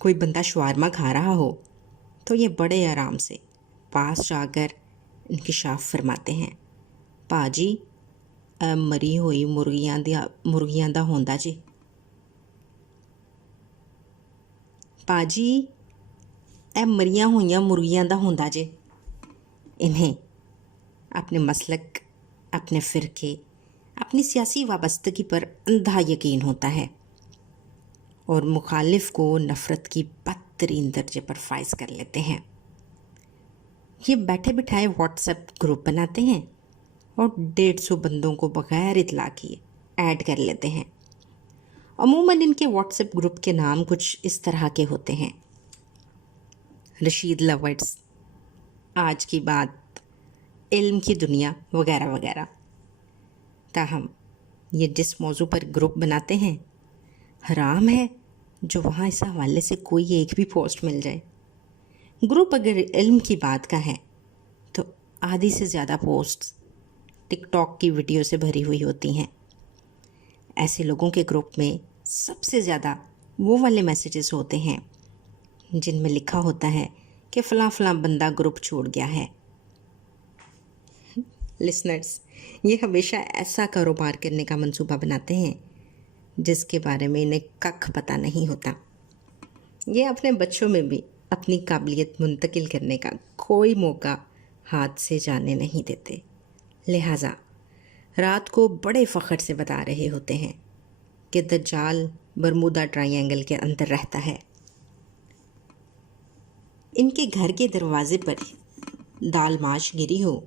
کوئی بندہ شوارما کھا رہا ہو تو یہ بڑے آرام سے پاس جا کر انکشاف فرماتے ہیں، پا جی مری ہوئی مرغیاں دا ہوندا جی، پا جی اے مریاں ہوئیاں مرغیاں دا ہوندا جے۔ انہیں اپنے مسلک، اپنے فرقے، اپنی سیاسی وابستگی پر اندھا یقین ہوتا ہے اور مخالف کو نفرت کی بدترین درجے پر فائز کر لیتے ہیں۔ یہ بیٹھے بٹھائے واٹس ایپ گروپ بناتے ہیں اور 150 بندوں کو بغیر اطلاع کیے ایڈ کر لیتے ہیں۔ عموماً ان کے واٹس ایپ گروپ کے نام کچھ اس طرح کے ہوتے ہیں: رشید لورڈز، آج کی بات، علم کی دنیا، وغیرہ وغیرہ۔ تاہم یہ جس موضوع پر گروپ بناتے ہیں، حرام ہے جو وہاں اس حوالے سے کوئی ایک بھی پوسٹ مل جائے۔ گروپ اگر علم کی بات کا ہے تو آدھی سے زیادہ پوسٹ ٹک ٹاک کی ویڈیو سے بھری ہوئی ہوتی ہیں۔ ایسے لوگوں کے گروپ میں سب سے زیادہ وہ والے میسیجز ہوتے ہیں جن میں لکھا ہوتا ہے کہ فلاں فلاں بندہ گروپ چھوڑ گیا ہے۔ لسنرز، یہ ہمیشہ ایسا کاروبار کرنے کا منصوبہ بناتے ہیں جس کے بارے میں انہیں ککھ پتہ نہیں ہوتا۔ یہ اپنے بچوں میں بھی اپنی قابلیت منتقل کرنے کا کوئی موقع ہاتھ سے جانے نہیں دیتے، لہٰذا رات کو بڑے فخر سے بتا رہے ہوتے ہیں کہ دجال برمودا ٹرائی اینگل کے اندر رہتا ہے۔ ان کے گھر کے دروازے پر دال ماش گری ہو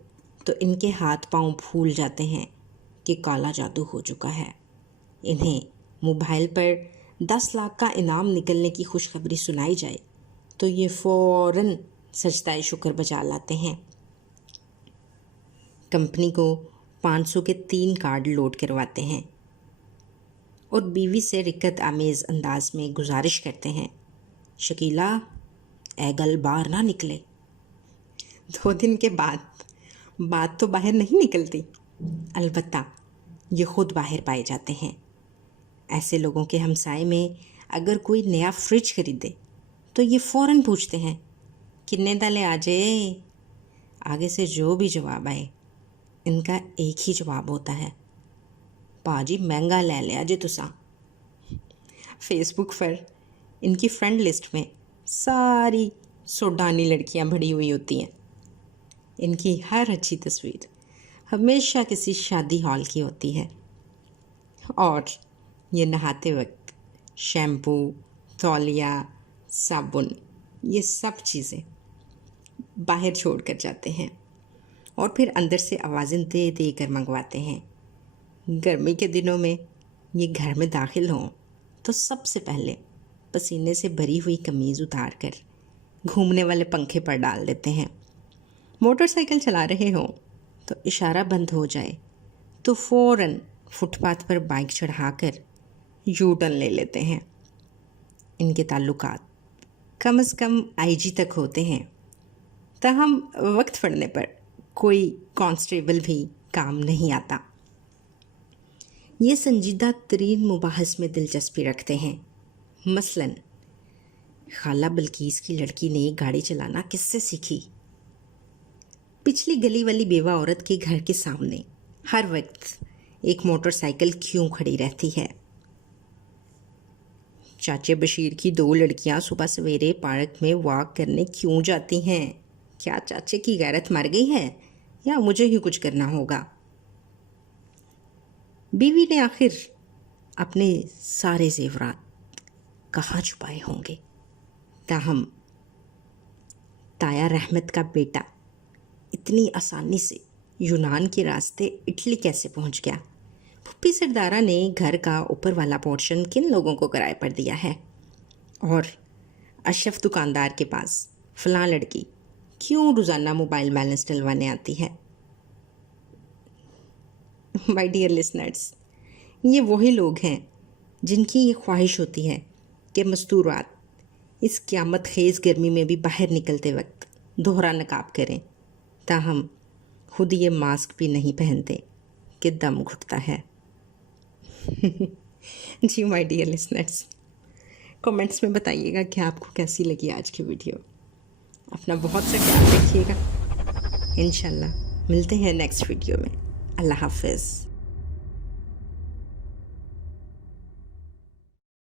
تو ان کے ہاتھ پاؤں پھول جاتے ہیں کہ کالا جادو ہو چکا ہے۔ انہیں موبائل پر 10 لاکھ کا انعام نکلنے کی خوشخبری سنائی جائے تو یہ فوراً سجدہ شکر بجا لاتے ہیں۔ کمپنی کو 500 کے 3 کارڈ لوڈ کرواتے ہیں اور بیوی سے رکت آمیز انداز میں گزارش کرتے ہیں، شکیلہ اے گل باہر نہ نکلے۔ 2 دن کے بعد بات تو باہر نہیں نکلتی، البتہ یہ خود باہر پائے جاتے ہیں۔ ایسے لوگوں کے ہمسائے میں اگر کوئی نیا فریج خریدے تو یہ فوراً پوچھتے ہیں کنے دا لے آجے۔ آگے سے جو بھی جواب آئے ان کا ایک ہی جواب ہوتا ہے، پا جی مہنگا لے لیا جے تساں۔ فیس بک پر ان کی فرینڈ لسٹ میں ساری سوڈانی لڑکیاں بھری ہوئی ہوتی ہیں۔ ان کی ہر اچھی تصویر ہمیشہ کسی شادی ہال کی ہوتی ہے اور یہ نہاتے وقت شیمپو، تولیہ، صابن، یہ سب چیزیں باہر چھوڑ کر جاتے ہیں اور پھر اندر سے آوازیں دے دے کر منگواتے ہیں۔ گرمی کے دنوں میں یہ گھر میں داخل ہوں تو سب سے پہلے پسینے سے بھری ہوئی قمیض اتار کر گھومنے والے پنکھے پر ڈال دیتے ہیں۔ موٹر سائیکل چلا رہے ہوں تو اشارہ بند ہو جائے تو فوراً فٹ پاتھ پر بائک چڑھا کر یو ٹرن لے لیتے ہیں۔ ان کے تعلقات کم از کم آئی جی تک ہوتے ہیں، تاہم وقت پڑنے پر کوئی کانسٹیبل بھی کام نہیں آتا۔ یہ سنجیدہ ترین مباحث میں دلچسپی رکھتے ہیں، مثلاً خالہ بلقیس کی لڑکی نے گاڑی چلانا کس سے سیکھی؟ پچھلی گلی والی بیوہ عورت کے گھر کے سامنے ہر وقت ایک موٹر سائیکل کیوں کھڑی رہتی ہے؟ چاچے بشیر کی 2 لڑکیاں صبح سویرے پارک میں واک کرنے کیوں جاتی ہیں؟ کیا چاچے کی غیرت مر گئی ہے یا مجھے ہی کچھ کرنا ہوگا؟ بیوی نے آخر اپنے سارے زیورات کہاں چھپائے ہوں گے؟ تاہم تایا رحمت کا بیٹا اتنی آسانی سے یونان کے راستے اٹلی کیسے پہنچ گیا؟ پھپھی سردارہ نے گھر کا اوپر والا پورشن کن لوگوں کو کرائے پر دیا ہے؟ اور اشرف دکاندار کے پاس فلاں لڑکی کیوں روزانہ موبائل بیلنس ڈلوانے آتی ہے؟ مائی ڈیئر لسنرز، یہ وہی لوگ ہیں جن کی یہ خواہش ہوتی ہے کہ مستورات اس قیامت خیز گرمی میں بھی باہر نکلتے وقت دوہرا نقاب کریں، تاہم خود یہ ماسک بھی نہیں پہنتے کہ دم گھٹتا ہے۔ جی مائی ڈیئر لسنرز، کمنٹس میں بتائیے گا کہ آپ کو کیسی لگی آج کی ویڈیو. اپنا بہت سا خیال رکھیے گا. انشاءاللہ ملتے ہیں نیکسٹ ویڈیو میں. اللہ حافظ.